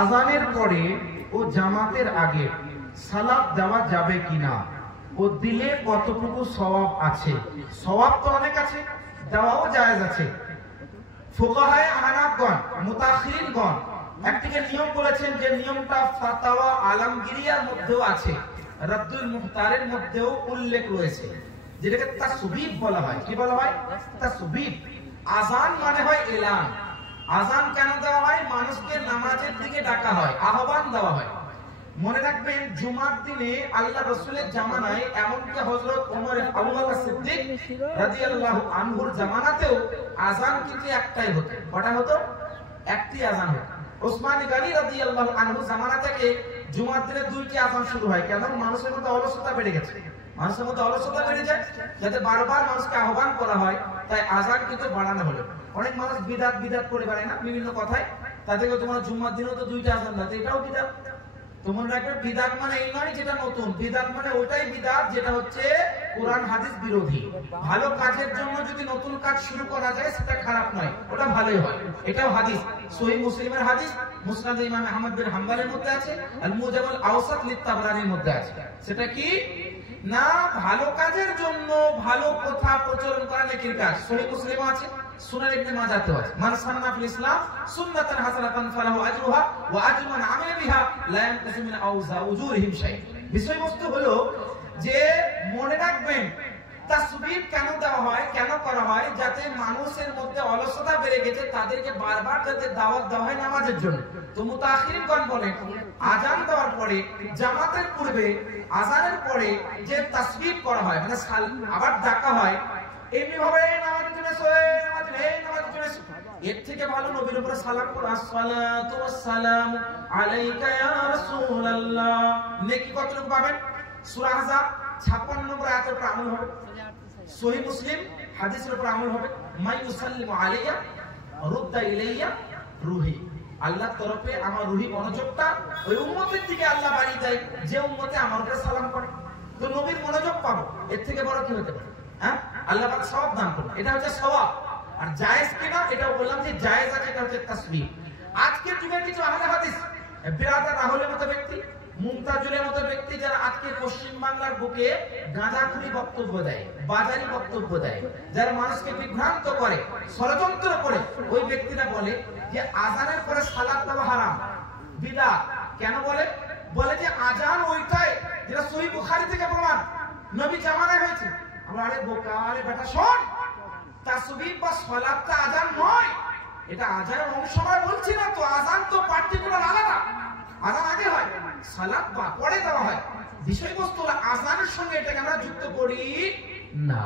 আজানের পরে ও জামাতের আগে সালাত দেওয়া যাবে কিনা, ও দিলে কতটুকু সওয়াব আছে? সওয়াব তো অনেক আছে, দেওয়াও জায়েজ আছে। ফুকাহায়ে আহনাফগণ, মুতাখিরিনগণ একদিকে নিয়ম বলেছেন, যে নিয়মটা ফাতাওয়া আলমগিরিয়ার মধ্যেও আছে, রাদ্দুল মুখতারের মধ্যেও উল্লেখ রয়েছে, যেটাকে তাসবিব বলা হয়। কি বলা হয়? তাসবিব। আজান মানে হয় এলান। আজান কেন দেওয়া হয়? মানুষকে নামাজের দিকে ডাকা হয়, আহ্বান দেওয়া হয়। মনে রাখবেন, জুমার দিনে আল্লাহ রাসূলের জামানায়, এমনকি হযরত ওমর আবু বকর সিদ্দিক রাদিয়াল্লাহু আনহুর জামানাতেও আজান কিন্তু একটাই হতো। কটা হতো? একটি আজান হতো। ওসমান গনি রাদিয়াল্লাহু আনহু জামানা থেকে জুমার দিনে দুইটি আজান শুরু হয়। কেন? মানুষের মধ্যে অলসতা বেড়ে গেছে। মানুষের মধ্যে অলসতা বেড়ে যায়, যাতে বারবার মানুষকে আহ্বান করা হয়, তাই আজান কিন্তু বাড়ানো হলো। অনেক মানুষ বিদাত বিদাত করে বেড়ায় না বিভিন্ন কথায়, তাদেরকে তোমার জুম্মার দিনেও তো দুইটা আজান দাও, এটাও বিদাত। তোমরা রাখবে, বিদাত মানে এই নয় যেটা নতুন, বিদাত মানে ওটাই বিদাত যেটা হচ্ছে কোরআন হাদিস বিরোধী। ভালো কাজের জন্য যদি নতুন কাজ শুরু করা যায়, সেটা খারাপ নয়, ওটা ভালোই হয়। এটাও হাদিস, সহিহ মুসলিমের হাদিস, মুসনাদ ইমাম আহমদ বিন হাম্বলের মধ্যে আছে, আল মুজামুল আওসাত লিত-তাবরানির মধ্যে আছে। সেটা কি না, ভালো কাজের জন্য ভালো কথা প্রচলন করা নেকির কাজ। সহিহ মুসলিমে আছে, সুনান ইবনে মাজাহতেও আছে। মান সান্না ফিল ইসলাম সুন্নাতান হাসানাতান ফালাহু আজরুহা ওয়া আজরু মান আমিলা বিহা লা ইয়ানকুসু মিন উজুরিহিম শাই। বিষয়বস্তু হলো যে, মনে রাখবেন তাসবিব কেন দেওয়া হয়, কেন করা হয়? যাতে মানুষের মধ্যে অলসতা বেড়ে গেছে, তাদেরকে বারবার যাতে দাওয়াত দেওয়া হয় নামাজের জন্য। তো মুতাখিরিনগণ বলেন, আজান দেওয়ার পরে, জামাতের পূর্বে, আজানের পরে যে তাসবিব করা হয়, মানে আবার ডাকা হয়, এমনি ভাবে নামাজের জন্য এর থেকে ভালো নবীর উপরে সালাম করো, আসসালাতু ওয়াসসালামু আলাইকা ইয়া রাসূলুল্লাহ। নেকি কতটুকু পাবেন? সূরা আহজাব 56 নম্বর আয়াতের উপর আমল হবে, সহিহ মুসলিম হাদিসের উপর আমল হবে। মান ইউসাল্লিমু আলাইয়া রুদ্দা ইলাইয়া রূহি। আল্লাহর তরফে আমার রূহি মনোযোগটা ওই উম্মতের দিকে আল্লাহ বাড়িয়ে দেয়, যে উম্মতে আমার উপরে সালাম করে। তো নবীর মনোযোগ পাবো, এর থেকে বড় কি হতে পারে? হ্যাঁ, আল্লাহ পাক সওয়াব দান করুন। এটা হচ্ছে সওয়াব। আর জায়েজ কিনা, এটাও বললাম যে জায়েজ আছে, এটা হচ্ছে তাসবিহ। আজকের যুগে কিছু আহলে হাদিস, বিরাদার রাহুলের মতো ব্যক্তি, মুমতাজুলের মতো ব্যক্তি, যারা আজকে পশ্চিম বাংলার বুকে গাঁজাখুরি বক্তব্য দেয়, বাজারি বক্তব্য দেয়, যারা মানুষকে বিভ্রান্ত করে, ষড়যন্ত্র করে, ওই ব্যক্তিরা বলে যে আজানের পরে সালাত দেওয়া হারাম, বিদআত। কেন বলে? বলে যে আজান ওইটাই যেটা সহিহ বুখারী থেকে প্রমাণ, নবী জামানায় হয়েছে। আমরা, আরে বোকা, আরে বেটা শোন, তাসবিহ বা সালাতটা আজান নয়, এটা আজানের অংশ নয় বলছি না তো। আজান তো পার্টিকুলার আলাদা, আজান আগে হয়, সালাত বা পরে দেওয়া হয়। বিষয়বস্তু আজানের সঙ্গে এটাকে আমরা যুক্ত করি না।